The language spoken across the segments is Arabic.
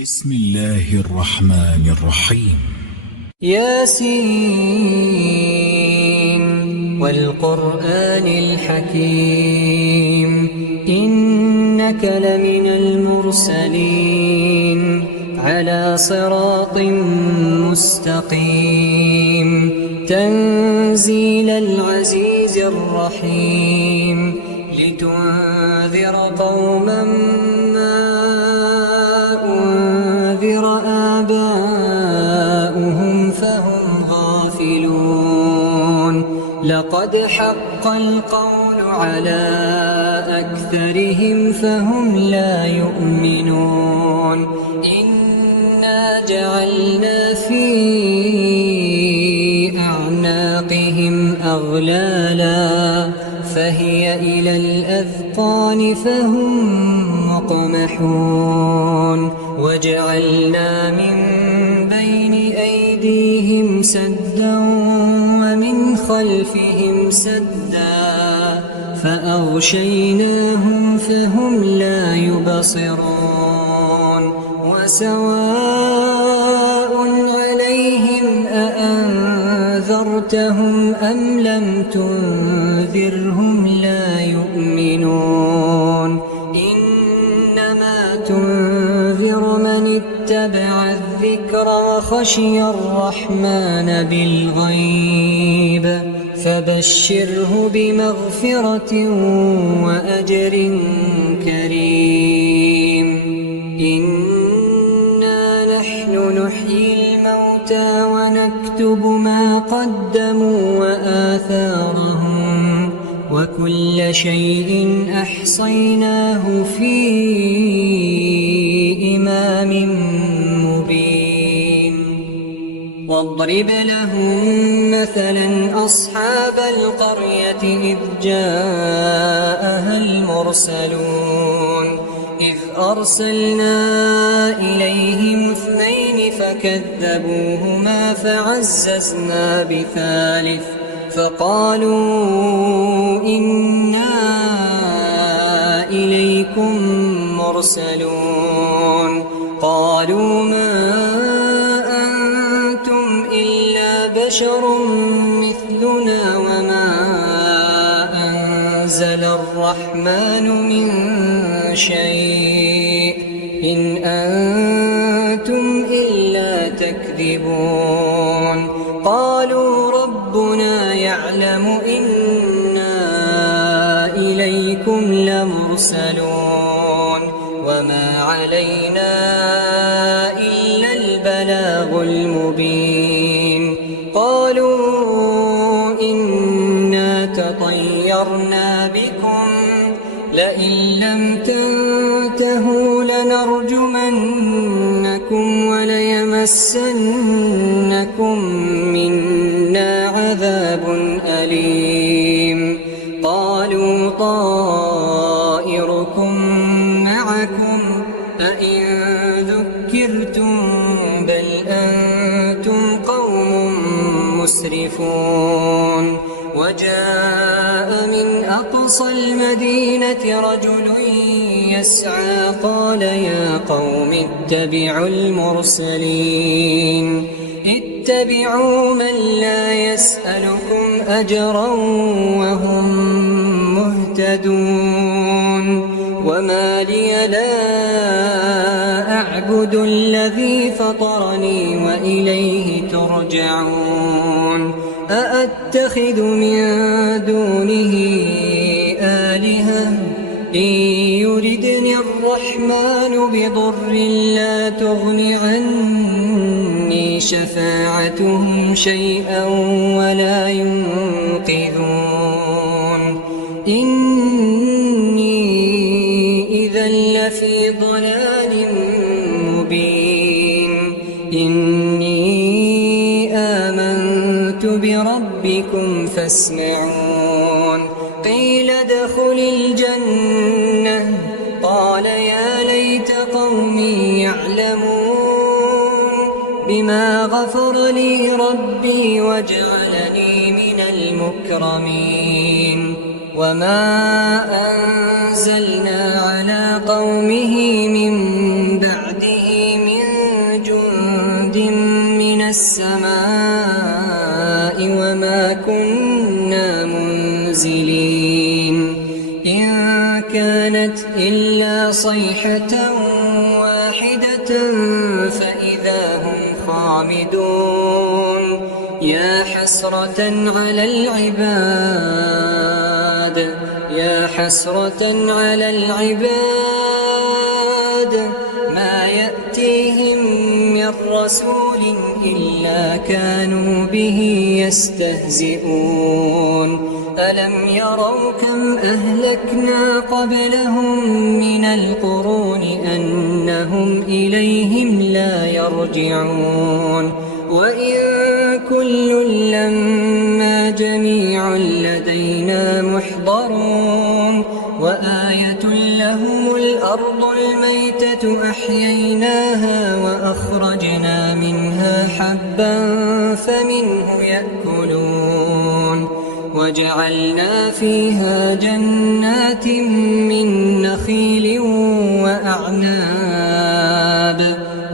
بسم الله الرحمن الرحيم. ياسين والقرآن الحكيم إنك لمن المرسلين على صراط مستقيم تنزيل العزيز الرحيم لتنذر قوما ما أنذر آباؤهم فهم غافلون لقد حق القول على أكثرهم فهم لا يؤمنون إنا جعلنا في أعناقهم أغلالا فهي إلى الأذقان فهم مقمحون وجعلنا من بين أيديهم سدا ومن خلفهم سدا فأغشيناهم فهم لا يبصرون وسواء عليهم أأنذرتهم أم لم تنذرهم لا يؤمنون إنما تنذر من اتبع الذكر وخشي الرحمن بالغيب فبشره بمغفرة وأجر كريم إنا نحن نحيي الموتى ونكتب ما قدموا وآثارهم وكل شيء أحصيناه في إمام مبين واضرب لهم مثلا أصحاب القرية إذ جاءها المرسلون إذ أرسلنا إليهم اثنين فكذبوهما فعززنا بثالث فقالوا إنا إليكم مرسلون قالوا ما أنتم إلا بشر مثلنا وما أنزل الرحمن من شيء إن أنتم إلا تكذبون قالوا ربنا يعلم إنا إليكم لمرسلون وما علينا إلا البلاغ المبين قالوا إنا تطيرنا بكم لئن لم تنتهوا لنرجمنكم وليمسنكم منا عذاب أليم قالوا طائركم معكم أئن ذكرتم بل أنتم قوم مسرفون وجاء من أقصى المدينة رجل يسعى قال يا قوم اتبعوا المرسلين اتبعوا من لا يسألكم أجرا وهم مهتدون وما لي لا أعبد الذي فطرني وإليه ترجعون أأتخذ من دونه آلهة إن يردني الرحمن بضر لا تغن عني شفاعتهم شيئا ولا ينقذون إني إذا لفي ضلال مبين إني آمنت بربكم فاسمعون قيل ادخل الجنة قال يا ليت قومي يعلمون بما غفر لي ربي وجعلني من المكرمين وما أنزلنا على قومه من بعده من السماء وما كنا منزلين إن كانت إلا صيحة واحدة فإذا هم خامدون يا حسرة على العباد يا حسرة على العباد ما يأتيهم من رسول إلا كانوا به يستهزئون ألم يروا كم أهلكنا قبلهم من القرون أنهم إليهم لا يرجعون وإن كل لما جميع لدينا محضرون وآية لهم الأرض الميتة أحييناها وأخرجنا منها حبا فمنه يأكلون وجعلنا فيها جنات من نخيل وأعناب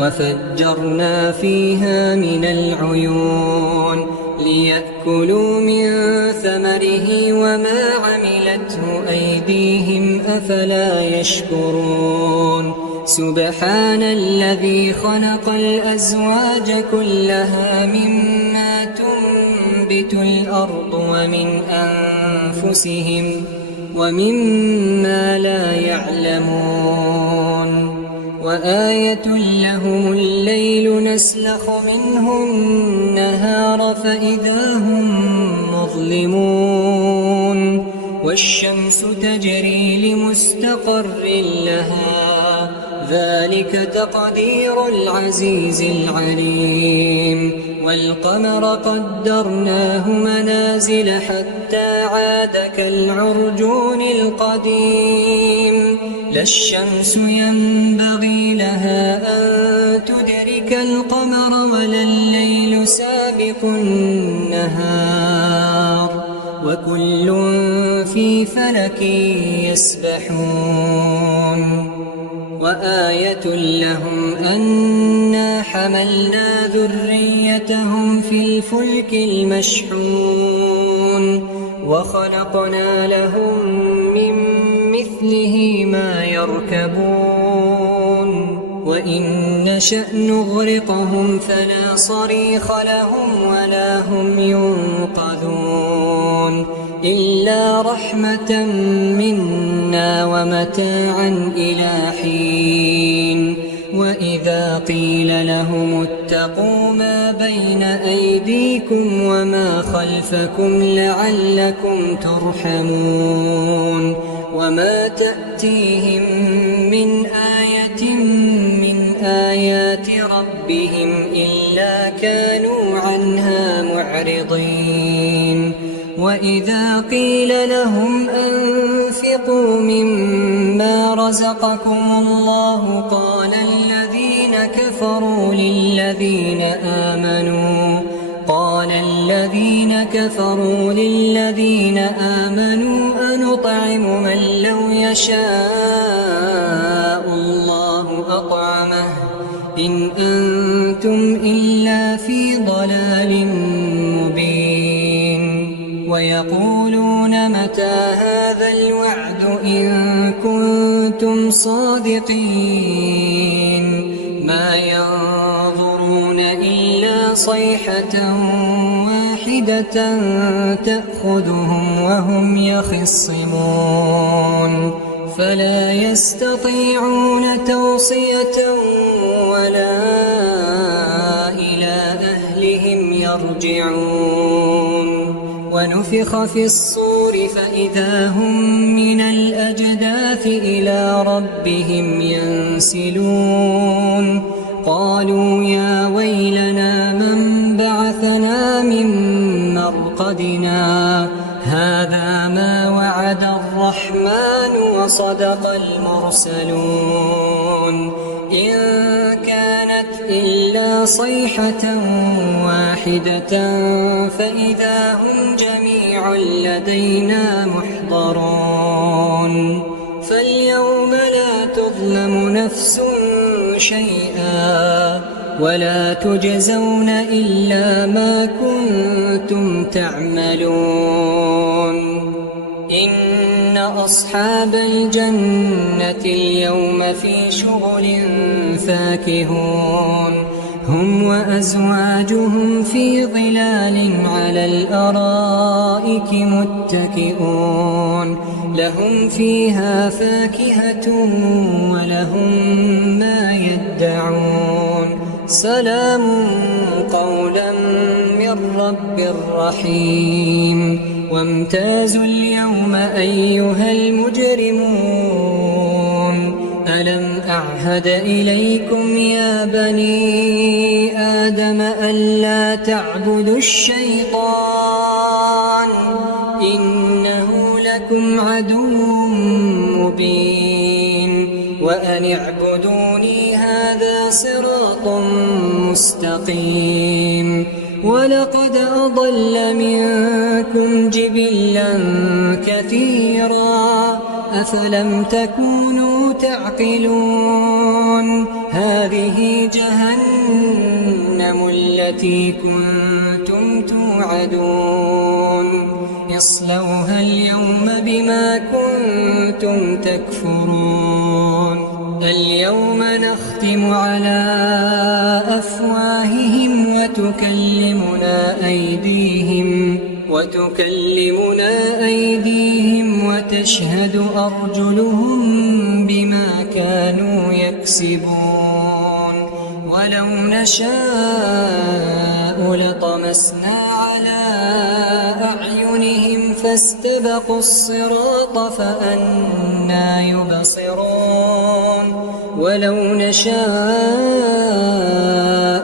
وفجرنا فيها من العيون ليأكلوا من ثمره وما عملته أيديهم أفلا يشكرون سبحان الذي خلق الأزواج كلها مما تنبت الأرض ومن أنفسهم ومما لا يعلمون وآية لهم الليل نسلخ منه النهار فإذا هم مظلمون والشمس تجري لمستقر لها ذلك تقدير العزيز العليم والقمر قدرناه منازل حتى عاد كالعرجون القديم لا الشمس ينبغي لها أن تدرك القمر ولا الليل سابق النهار وكل في فلك يسبحون وآية لهم أنا حملنا ذريتهم في الفلك المشحون وخلقنا لهم من مثله ما يركبون وإن نشأ نغرقهم فلا صريخ لهم ولا هم ينقذون إلا رحمة منا ومتاعا إلى حين وإذا قيل لهم اتقوا ما بين أيديكم وما خلفكم لعلكم ترحمون وما تأتيهم من آية من آيات ربهم إلا كانوا عنها معرضين وإذا قيل لهم أنفقوا مما رزقكم الله قال الذين كفروا للذين آمنوا أنطعم من لو يشاء الله أطعمه إن أنتم إلا في ضلال مبين ويقولون متى هذا الوعد إن كنتم صادقين ما ينظرون إلا صيحة واحدة تأخذهم وهم يخصمون فلا يستطيعون توصية ولا إلى أهلهم يرجعون ونفخ في الصور فإذا هم من الأجداث إلى ربهم ينسلون قالوا يا ويلنا من بعثنا من مرقدنا هذا ما وعد الرحمن وصدق المرسلون إن كانت إلا صيحة واحدة فإذا هم جميع لدينا محضرون فاليوم لا تظلم نفس شيئا ولا تجزون إلا ما كنتم تعملون إن أصحاب الجنة اليوم في شغل فاكهون هم وأزواجهم في ظلال على الأرائك متكئون لهم فيها فاكهة ولهم ما يدعون سلام قولا من رب رحيم وامتازوا اليوم أيها المجرمون ألم أعهد إليكم يا بني آدم ألا تعبدوا الشيطان إنه لكم عدو مبين وأن اعبدوني هذا صراط مستقيم ولقد أضل منكم جبلا كثيرا أفلم تكونوا تعقلون هذه جهنم التي كنتم توعدون اصلوها اليوم بما كنتم تكفرون اليوم نختم على أفواههم وتكلمنا أيديهم وتشهد أرجلهم بما كانوا يكسبون ولو نشاء لطمسنا على أعينهم فاستبقوا الصراط فأنى يبصرون ولو نشاء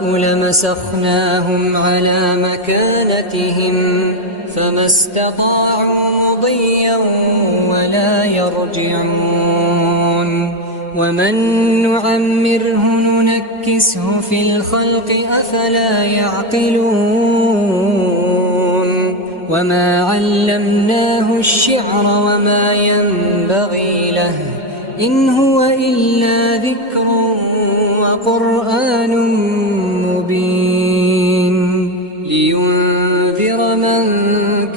لمسخناهم على مكانتهم فما استطاعوا مضيا ولا يرجعون ومن نعمره ننكسه في الخلق أفلا يعقلون وما علمناه الشعر وما ينبغي له إن هو إلا ذكر وقرآن مبين لينذر من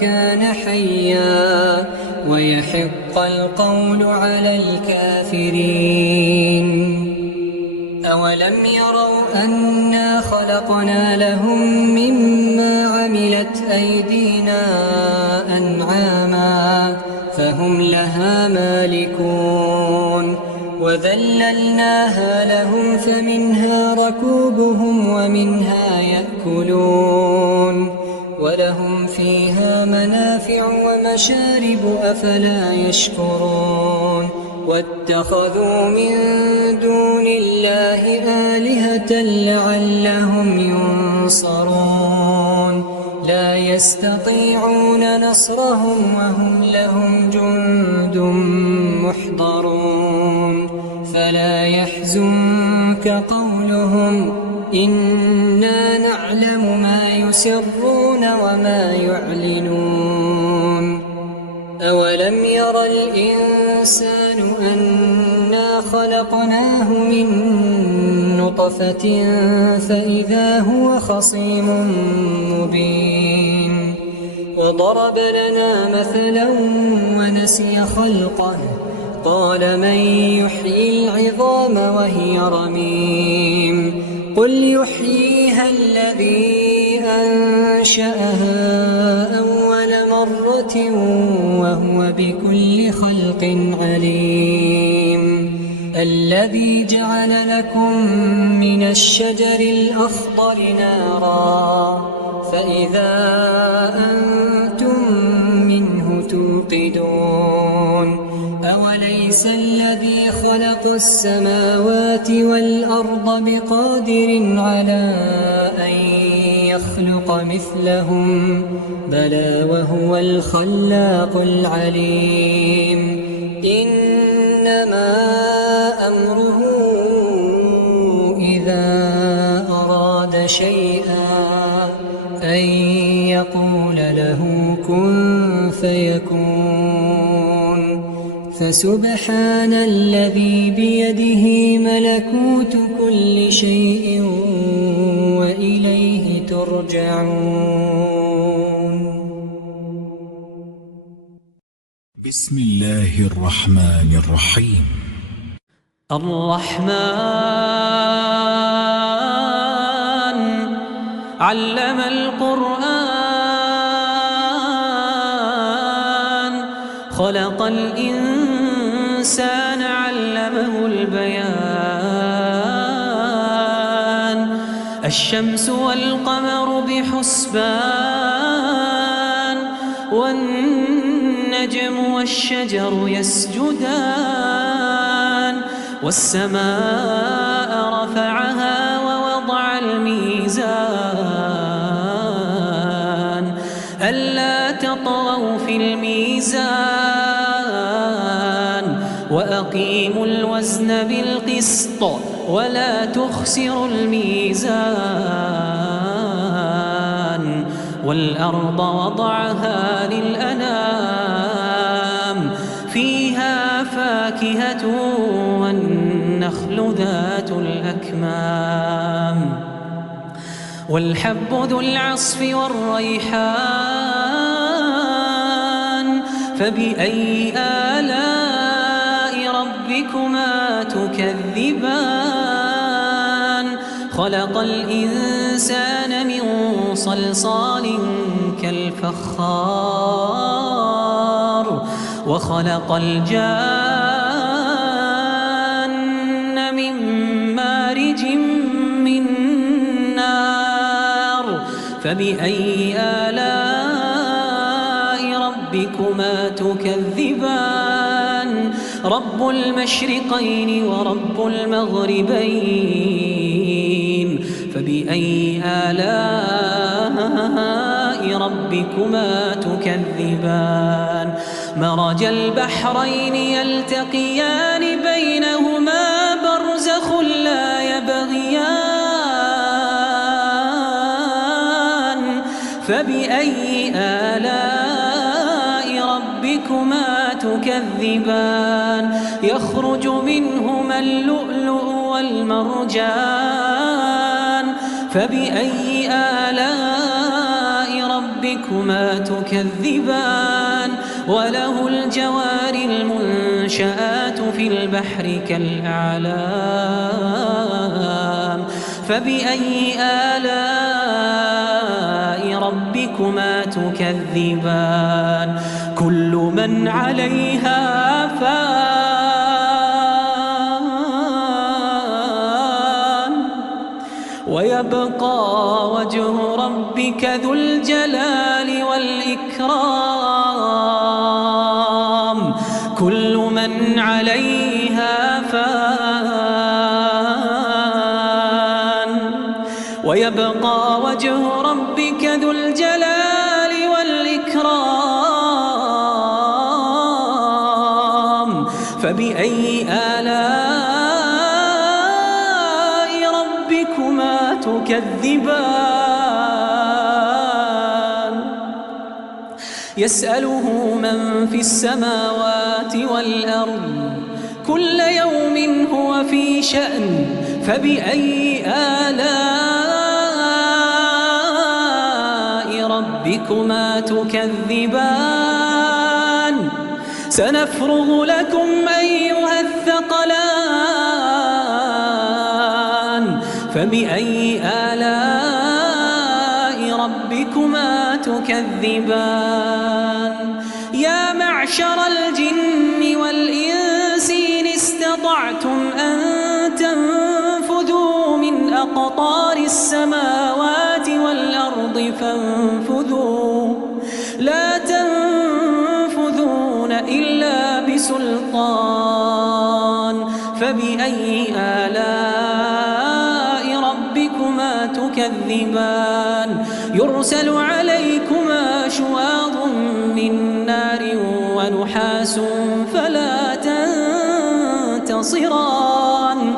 كان حيا ويحق القول على الكافرين أولم يروا أنا خلقنا لهم مما عملت أيدينا أنعاما فهم لها مالكون وذللناها لهم فمنها ركوبهم ومنها يأكلون ولهم فيها منافع ومشارب أفلا يشكرون واتخذوا من دون الله آلهة لعلهم ينصرون لا يستطيعون نصرهم وهم لهم جند محضرون فلا يحزنك قولهم إنا نعلم ما يسرون وما يعلنون أولم ير الإنسان أنا خلقناه من نطفة فإذا هو خصيم مبين وضرب لنا مثلا ونسي خلقه قال من يحيي العظام وهي رميم قل يحييها الذي أنشأها أول مرة وهو بكل خلق عليم الذي جعل لكم من الشجر الأخضر نارا فإذا أنتم منه توقدون أوليس الذي خلق السماوات والأرض بقادر على أن يخلق مثلهم بلى وهو الخلاق العليم إنما أمره إذا أراد شيئا أن يقول له كن فيكون فسبحان الذي بيده ملكوت كل شيء يرجعون. بسم الله الرحمن الرحيم. الرحمن علم القرآن خلق الإنسان علمه البيان الشمس والقمر بحسبان والنجم والشجر يسجدان والسماء رفعها ووضع الميزان ألا تطغوا في الميزان وأقيموا الوزن بالقسط ولا تخسروا الميزان والأرض وضعها للأنام فيها فاكهة والنخل ذات الأكمام والحب ذو العصف والريحان فبأي آلاء ربكما تكذبان خلق الإنسان من صلصال كالفخار وخلق الجان من مارج من نار فبأي آلاء ربكما تكذبان رب المشرقين ورب المغربين فبأي آلاء ربكما تكذبان مرج البحرين يلتقيان بينهما برزخ لا يبغيان فبأي آلاء ربكما تكذبان يخرج منهما اللؤلؤ والمرجان فبأي آلاء ربكما تكذبان وله الجوار المنشآت في البحر كالأعلام فبأي آلاء ربكما تكذبان كل من عليها فان ويبقى وجه ربك ذو الجلال والإكرام كل من عليها فان ويبقى وجه ربك ذو الجلال والإكرام فبأي آلاء ربكما تكذبان يسأله من في السماوات والأرض كل يوم هو في شأن فبأي آلاء ربكما تكذبان سنفرغ لكم أيها الثقلان فبأي آلاء ربكما تكذبان يا معشر الجن والإنس إن استطعتم أن تنفذوا من أقطار السماوات والأرض فانفذوا لا تنفذون إلا بسلطان فبأي آلاء ربكما تكذبان يرسل عليكما شواظ من نار ونحاس فلا تنتصران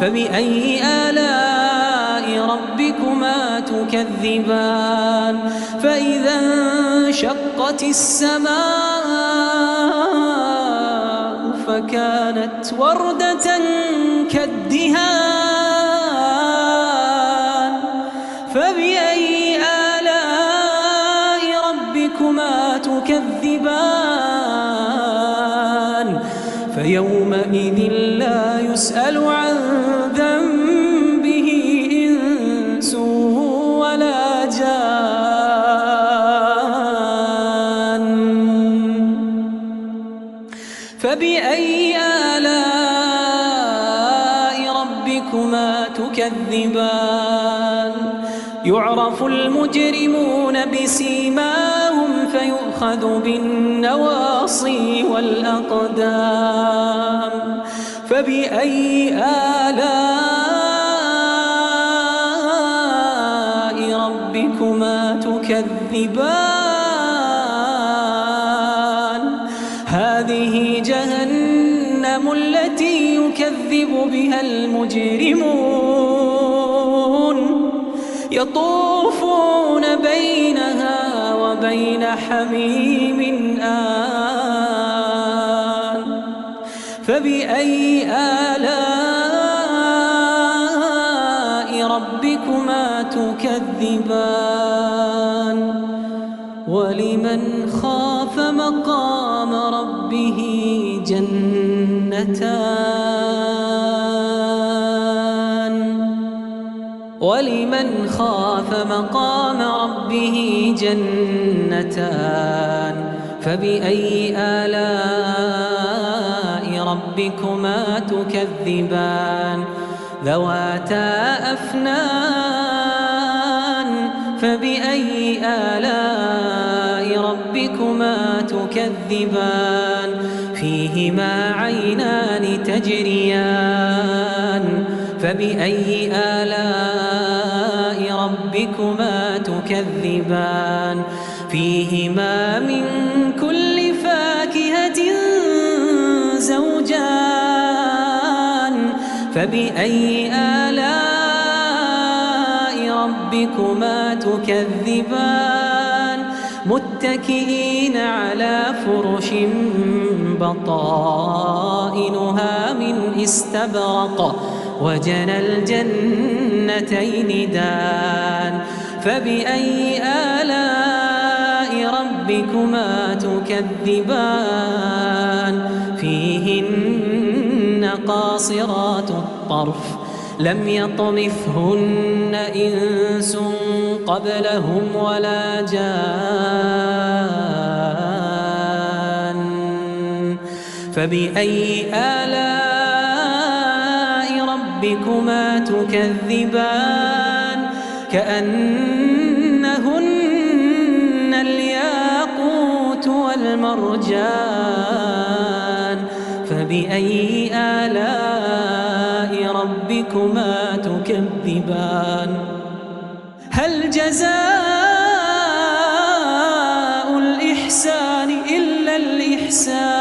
فبأي آلاء ربكما تكذبان فإذا انشقت السماء فكانت وردة كالدهان فبأي تكذبان فيومئذ لا يسأل عن ذنبه إنس ولا جان فبأي آلاء ربكما تكذبان يعرف المجرمون بسيماهم فيؤخذ بالنواصي والأقدام فبأي آلاء ربكما تكذبان هذه جهنم التي يكذب بها المجرمون يطوفون بينها وبين حميم آن فبأي آلاء ربكما تكذبان ولمن خاف مقام ربه جنتان ولمن خاف مقام ربه جنتان فبأي آلاء ربكما تكذبان ذواتا أفنان فبأي آلاء ربكما تكذبان فيهما عينان تجريان فبأي آلاء ربكما تكذبان فيهما من كل فاكهة زوجان فبأي آلاء ربكما تكذبان متكئين على فرش بطائنها من استبرق وجنى الجنتين دان فبأي آلاء ربكما تكذبان فيهن قاصرات الطرف لم يطمثهن إنس قبلهم ولا جان فبأي آلاء ربكما تكذبان كأنهن الياقوت والمرجان فبأي آلاء ربكما تكذبان هل جزاء الإحسان إلا الإحسان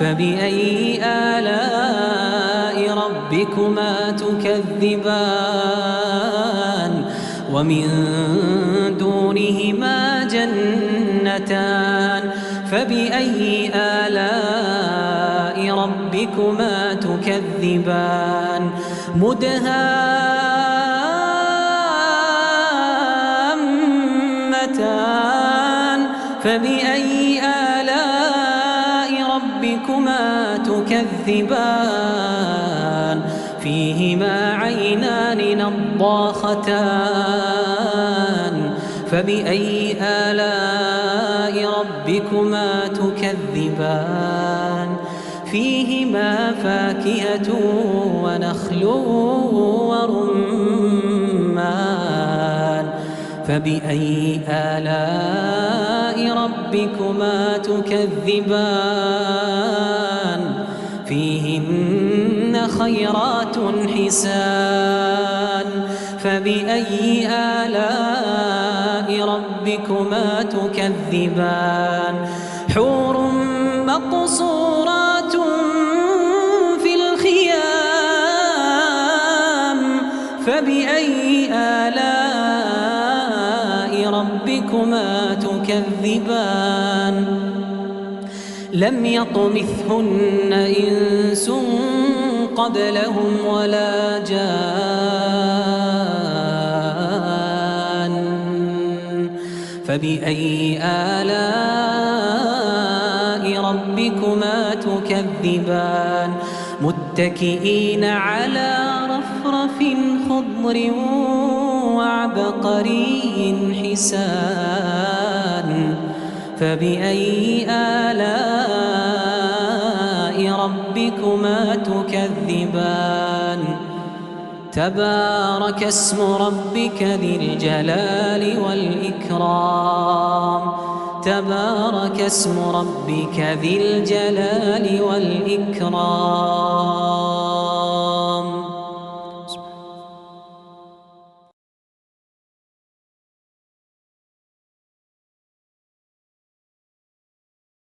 فبأي آلاء ربكما تكذبان ومن دونهما جنتان فبأي آلاء ربكما تكذبان مدهامتان فبأي آلاء ربكما تكذبان فيهما عينان نضاختان فبأي آلاء ربكما تكذبان فيهما فاكهة ونخل ورمان فبأي آلاء ربكما تكذبان فيهن خيرات حسان فبأي آلاء ربكما تكذبان حور مقصورات في الخيام فبأي آلاء ربكما تكذبان لم يطمثهن إنس قبلهم ولا جان فبأي آلاء ربكما تكذبان متكئين على رفرف خضر وعبقري حسان فبأي آلاء ربكما تكذبان تبارك اسم ربك ذي الجلال والإكرام تبارك اسم ربك ذي الجلال والإكرام